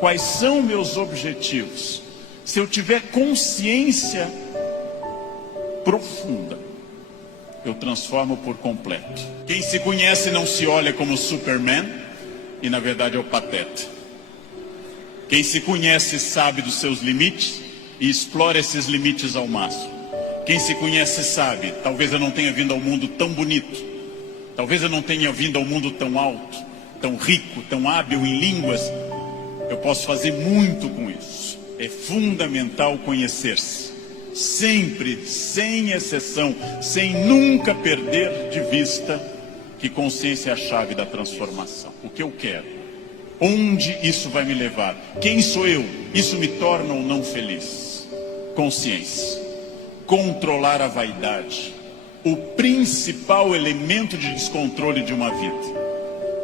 quais são meus objetivos, se eu tiver consciência profunda, eu transformo por completo. Quem se conhece não se olha como Superman e na verdade é o Pateta. Quem se conhece sabe dos seus limites e explora esses limites ao máximo. Quem se conhece sabe, talvez eu não tenha vindo ao mundo tão bonito, talvez eu não tenha vindo ao mundo tão alto, tão rico, tão hábil em línguas. Eu posso fazer muito com isso. É fundamental conhecer-se, sempre, sem exceção, sem nunca perder de vista que consciência é a chave da transformação. O que eu quero, onde isso vai me levar, quem sou eu, isso me torna ou não feliz. Consciência. Controlar a vaidade, o principal elemento de descontrole de uma vida.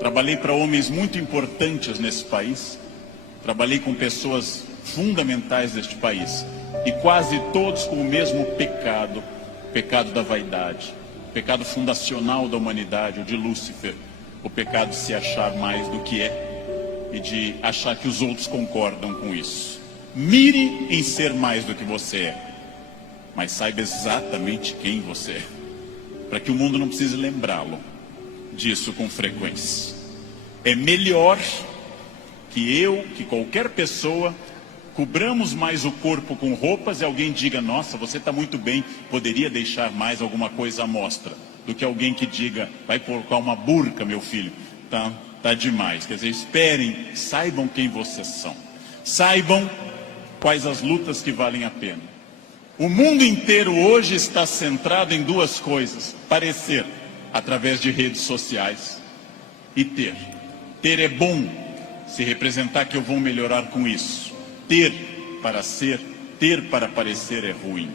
Trabalhei para homens muito importantes nesse país, trabalhei com pessoas fundamentais deste país, e quase todos com o mesmo pecado, o pecado da vaidade, o pecado fundacional da humanidade, o de Lúcifer, o pecado de se achar mais do que é e de achar que os outros concordam com isso. Mire em ser mais do que você é, mas saiba exatamente quem você é, para que o mundo não precise lembrá-lo disso com frequência. É melhor que qualquer pessoa, cobramos mais o corpo com roupas e alguém diga, nossa, você está muito bem, poderia deixar mais alguma coisa à mostra, do que alguém que diga, vai colocar uma burca, meu filho, tá demais. Quer dizer, esperem, saibam quem vocês são, saibam quais as lutas que valem a pena. O mundo inteiro hoje está centrado em duas coisas: parecer, através de redes sociais, e ter. Ter é bom, se representar que eu vou melhorar com isso. Ter para ser, ter para parecer é ruim.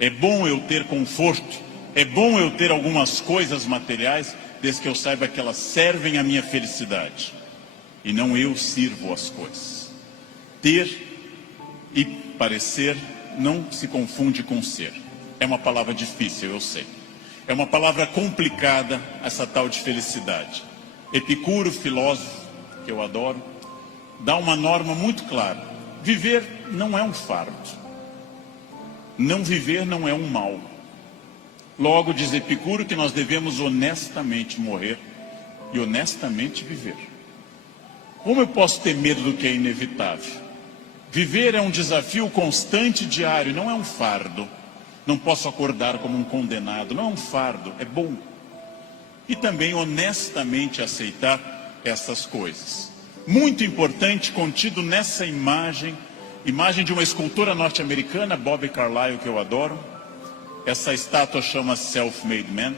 É bom eu ter conforto, é bom eu ter algumas coisas materiais, desde que eu saiba que elas servem à minha felicidade, e não eu sirvo as coisas. Ter e parecer não se confunde com ser. É uma palavra difícil, eu sei. É uma palavra complicada, essa tal de felicidade. Epicuro, filósofo, que eu adoro, dá uma norma muito clara: viver não é um fardo, não viver não é um mal. Logo, diz Epicuro, que nós devemos honestamente morrer e honestamente viver. Como eu posso ter medo do que é inevitável? Viver é um desafio constante, diário, não é um fardo. Não posso acordar como um condenado, não é um fardo, é bom. E também honestamente aceitar essas coisas. Muito importante, contido nessa imagem de uma escultora norte-americana, Bobby Carlyle, que eu adoro. Essa estátua chama Self-Made Man.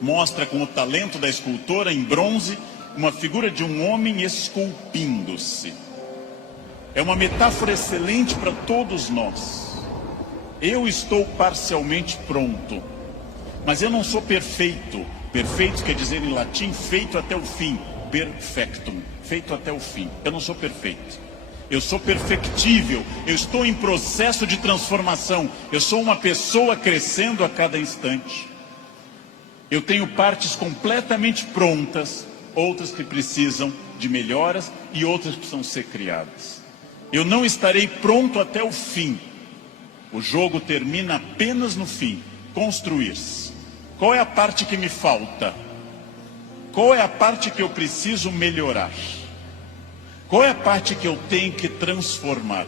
Mostra com o talento da escultora, em bronze, uma figura de um homem esculpindo-se. É uma metáfora excelente para todos nós. Eu estou parcialmente pronto, mas eu não sou perfeito. Perfeito quer dizer em latim feito até o fim. Perfectum, feito até o fim. Eu não sou perfeito. Eu sou perfectível. Eu estou em processo de transformação. Eu sou uma pessoa crescendo a cada instante. Eu tenho partes completamente prontas, outras que precisam de melhoras e outras que precisam ser criadas. Eu não estarei pronto até o fim. O jogo termina apenas no fim. Construir-se. Qual é a parte que me falta? Qual é a parte que eu preciso melhorar? Qual é a parte que eu tenho que transformar?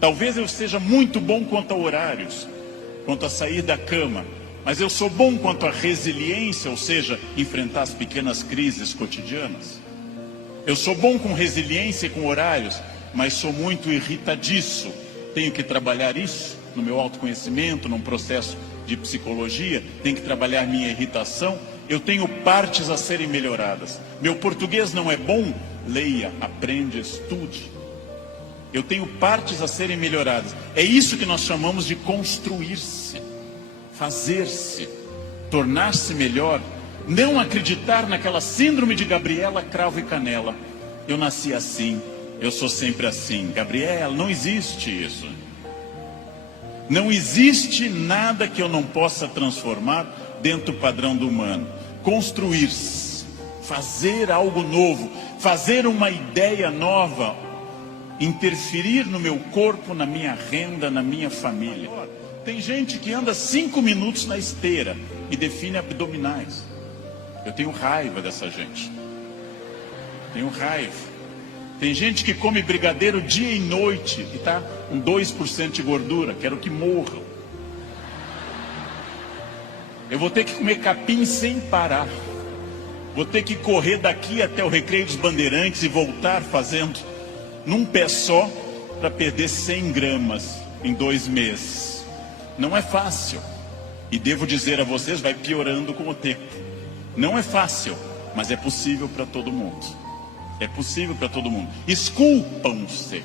Talvez eu seja muito bom quanto a horários, quanto a sair da cama, mas eu sou bom quanto a resiliência, ou seja, enfrentar as pequenas crises cotidianas. Eu sou bom com resiliência e com horários, mas sou muito irritadiço. Tenho que trabalhar isso no meu autoconhecimento, num processo de psicologia. Tenho que trabalhar minha irritação. Eu tenho partes a serem melhoradas. Meu português não é bom? Leia, aprende, estude. Eu tenho partes a serem melhoradas. É isso que nós chamamos de construir-se, fazer-se, tornar-se melhor. Não acreditar naquela síndrome de Gabriela, cravo e canela. Eu nasci assim, eu sou sempre assim. Gabriela, não existe isso. Não existe nada que eu não possa transformar dentro do padrão do humano. Construir-se, fazer algo novo, fazer uma ideia nova, interferir no meu corpo, na minha renda, na minha família. Tem gente que anda 5 minutos na esteira e define abdominais. Eu tenho raiva dessa gente. Tenho raiva. Tem gente que come brigadeiro dia e noite e está com 2% de gordura. Quero que morram. Eu vou ter que comer capim sem parar. Vou ter que correr daqui até o Recreio dos Bandeirantes e voltar fazendo num pé só para perder 100 gramas em 2 meses. Não é fácil. E devo dizer a vocês, vai piorando com o tempo. Não é fácil, mas é possível para todo mundo. É possível para todo mundo. Esculpam-se.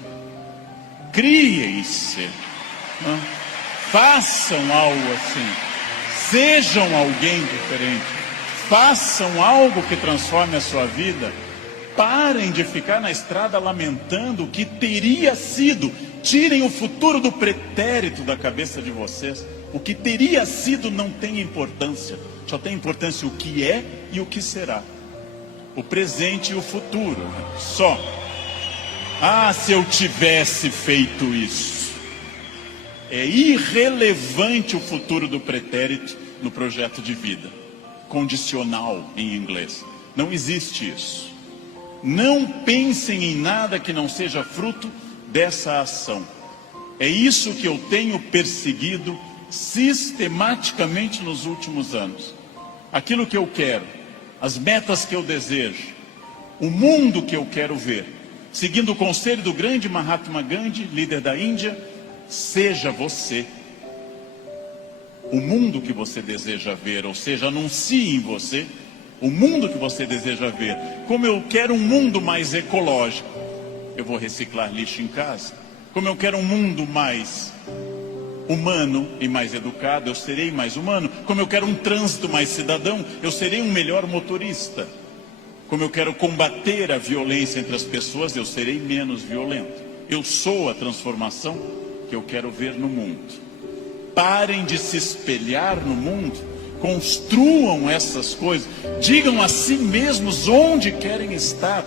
Criem-se. Façam algo assim. Sejam alguém diferente. Façam algo que transforme a sua vida. Parem de ficar na estrada lamentando o que teria sido. Tirem o futuro do pretérito da cabeça de vocês. O que teria sido não tem importância. Só tem importância o que é e o que será. O presente e o futuro. Só. Ah, se eu tivesse feito isso. É irrelevante o futuro do pretérito no projeto de vida. Condicional em inglês. Não existe isso. Não pensem em nada que não seja fruto dessa ação. É isso que eu tenho perseguido sistematicamente nos últimos anos. Aquilo que eu quero, as metas que eu desejo, o mundo que eu quero ver. Seguindo o conselho do grande Mahatma Gandhi, líder da Índia, seja você o mundo que você deseja ver, ou seja, anuncie em você o mundo que você deseja ver. Como eu quero um mundo mais ecológico, eu vou reciclar lixo em casa. Como eu quero um mundo mais humano e mais educado, eu serei mais humano. Como eu quero um trânsito mais cidadão, eu serei um melhor motorista. Como eu quero combater a violência entre as pessoas, eu serei menos violento. Eu sou a transformação que eu quero ver no mundo. Parem de se espelhar no mundo, construam essas coisas, digam a si mesmos onde querem estar,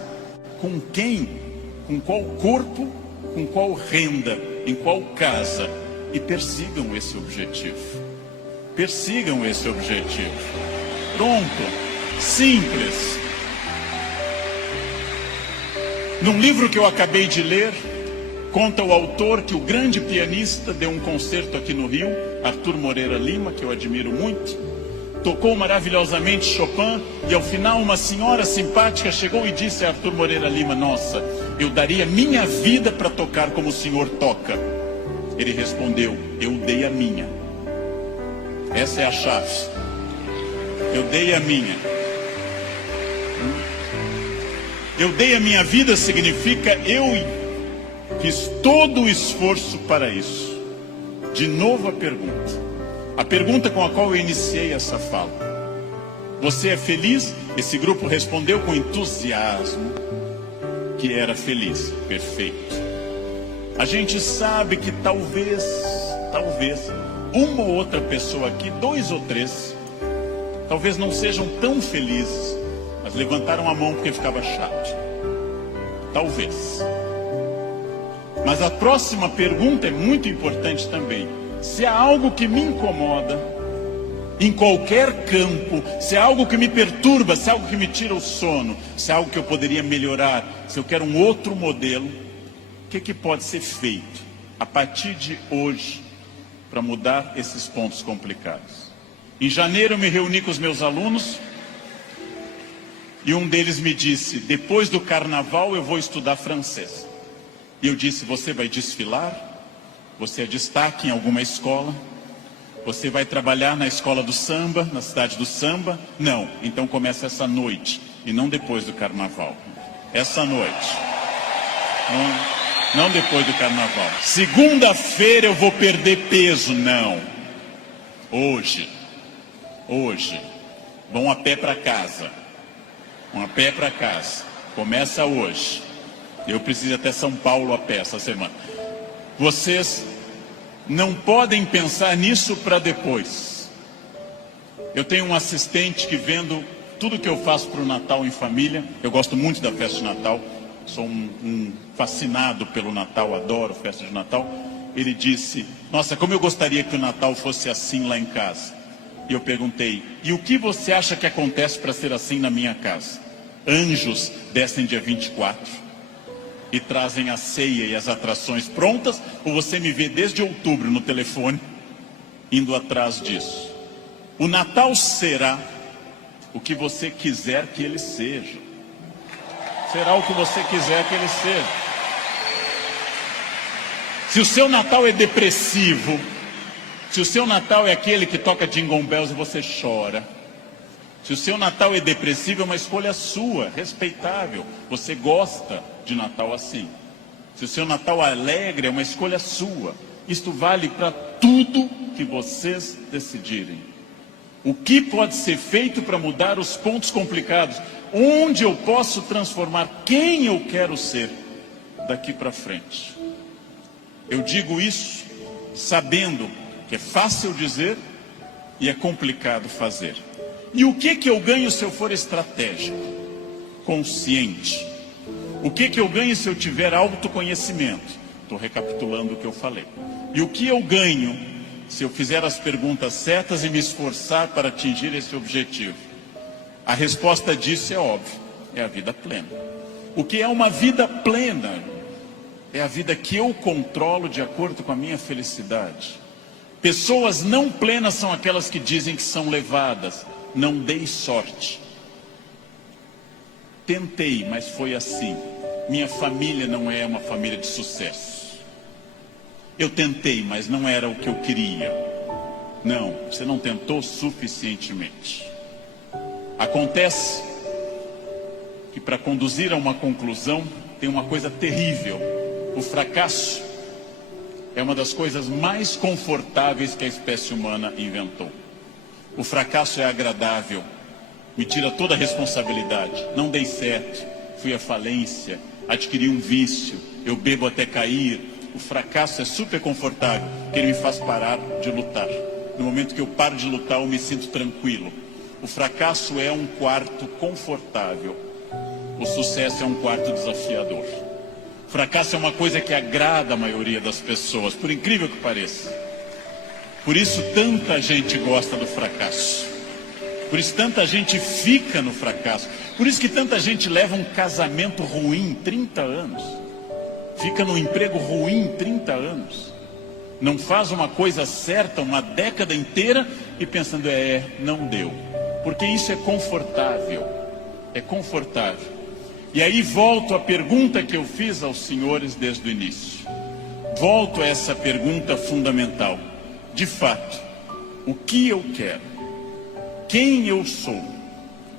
com quem, com qual corpo, com qual renda, em qual casa, e persigam esse objetivo. Persigam esse objetivo. Pronto, simples. Num livro que eu acabei de ler, conta o autor que o grande pianista deu um concerto aqui no Rio, Arthur Moreira Lima, que eu admiro muito, tocou maravilhosamente Chopin, e ao final uma senhora simpática chegou e disse a Arthur Moreira Lima: nossa, eu daria minha vida para tocar como o senhor toca. Ele respondeu: eu dei a minha. Essa é a chave. Eu dei a minha. Eu dei a minha vida significa eu fiz todo o esforço para isso. De novo a pergunta com a qual eu iniciei essa fala. Você é feliz? Esse grupo respondeu com entusiasmo que era feliz. Perfeito. A gente sabe que talvez, uma ou outra pessoa aqui, 2 ou 3, talvez não sejam tão felizes, mas levantaram a mão porque ficava chato. Talvez. Mas a próxima pergunta é muito importante também. Se há algo que me incomoda, em qualquer campo, se há algo que me perturba, se há algo que me tira o sono, se há algo que eu poderia melhorar, se eu quero um outro modelo, o que pode ser feito a partir de hoje para mudar esses pontos complicados? Em janeiro eu me reuni com os meus alunos e um deles me disse: depois do carnaval eu vou estudar francês. E eu disse: você vai desfilar? Você é destaque em alguma escola? Você vai trabalhar na escola do samba, na cidade do samba? Não, então começa essa noite e não depois do carnaval. Essa noite. Não depois do carnaval. Segunda-feira eu vou perder peso. Não. Hoje. Vão a pé para casa. Começa hoje. Eu preciso ir até São Paulo a pé essa semana. Vocês não podem pensar nisso para depois. Eu tenho um assistente que vendo tudo que eu faço para o Natal em família, eu gosto muito da festa de Natal, sou um fascinado pelo Natal, adoro festa de Natal. Ele disse, nossa, como eu gostaria que o Natal fosse assim lá em casa. E eu perguntei, e o que você acha que acontece para ser assim na minha casa? Anjos descem dia 24 e trazem a ceia e as atrações prontas, ou você me vê desde outubro no telefone, indo atrás disso? O Natal será o que você quiser que ele seja. Será o que você quiser que ele seja. Se o seu Natal é depressivo, se o seu Natal é aquele que toca Jingle Bells e você chora, se o seu Natal é depressivo, é uma escolha sua, respeitável. Você gosta de Natal assim. Se o seu Natal é alegre, é uma escolha sua. Isto vale para tudo que vocês decidirem. O que pode ser feito para mudar os pontos complicados? Onde eu posso transformar quem eu quero ser daqui para frente? Eu digo isso sabendo que é fácil dizer e é complicado fazer. E o que eu ganho se eu for estratégico, consciente? O que eu ganho se eu tiver autoconhecimento? Estou recapitulando o que eu falei. E o que eu ganho se eu fizer as perguntas certas e me esforçar para atingir esse objetivo? A resposta disso é óbvia, é a vida plena. O que é uma vida plena? É a vida que eu controlo de acordo com a minha felicidade. Pessoas não plenas são aquelas que dizem que são levadas. Não dei sorte. Tentei, mas foi assim. Minha família não é uma família de sucesso. Eu tentei, mas não era o que eu queria. Não, você não tentou suficientemente. Acontece que para conduzir a uma conclusão tem uma coisa terrível. O fracasso é uma das coisas mais confortáveis que a espécie humana inventou. O fracasso é agradável, me tira toda a responsabilidade. Não dei certo, fui à falência, adquiri um vício, eu bebo até cair. O fracasso é super confortável, porque ele me faz parar de lutar. No momento que eu paro de lutar, eu me sinto tranquilo. O fracasso é um quarto confortável. O sucesso é um quarto desafiador. O fracasso é uma coisa que agrada a maioria das pessoas, por incrível que pareça. Por isso tanta gente gosta do fracasso. Por isso tanta gente fica no fracasso. Por isso que tanta gente leva um casamento ruim 30 anos. Fica num emprego ruim 30 anos. Não faz uma coisa certa uma década inteira e pensando, não deu. Porque isso é confortável. É confortável. E aí volto à pergunta que eu fiz aos senhores desde o início. Volto a essa pergunta fundamental. De fato, o que eu quero? Quem eu sou?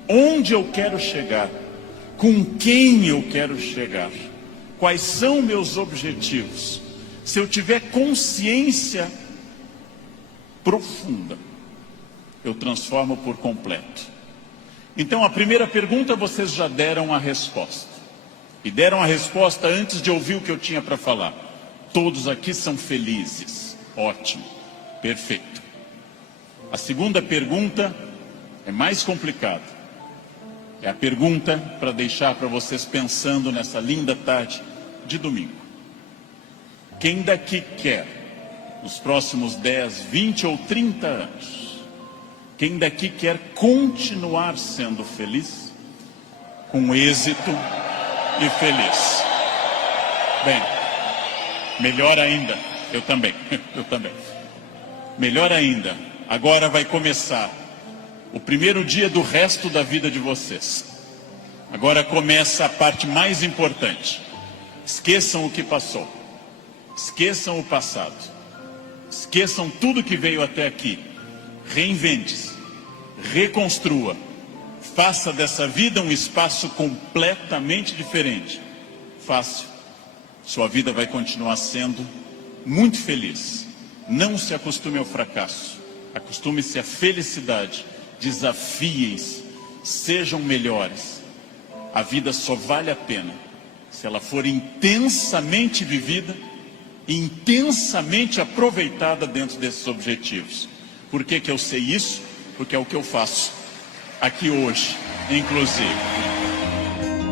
Onde eu quero chegar? Com quem eu quero chegar? Quais são meus objetivos? Se eu tiver consciência profunda, eu transformo por completo. Então, a primeira pergunta vocês já deram a resposta. E deram a resposta antes de ouvir o que eu tinha para falar. Todos aqui são felizes. Ótimo. Perfeito. A segunda pergunta é mais complicada. É a pergunta para deixar para vocês pensando nessa linda tarde de domingo. Quem daqui quer, nos próximos 10, 20 ou 30 anos, quem daqui quer continuar sendo feliz, com êxito e feliz? Bem, melhor ainda, eu também. Melhor ainda, agora vai começar o primeiro dia do resto da vida de vocês. Agora começa a parte mais importante. Esqueçam o que passou. Esqueçam o passado. Esqueçam tudo que veio até aqui. Reinvente-se. Reconstrua. Faça dessa vida um espaço completamente diferente. Fácil. Sua vida vai continuar sendo muito feliz. Não se acostume ao fracasso. Acostume-se à felicidade. Desafiem-se. Sejam melhores. A vida só vale a pena se ela for intensamente vivida, intensamente aproveitada dentro desses objetivos. Por que eu sei isso? Porque é o que eu faço. aqui hoje, inclusive.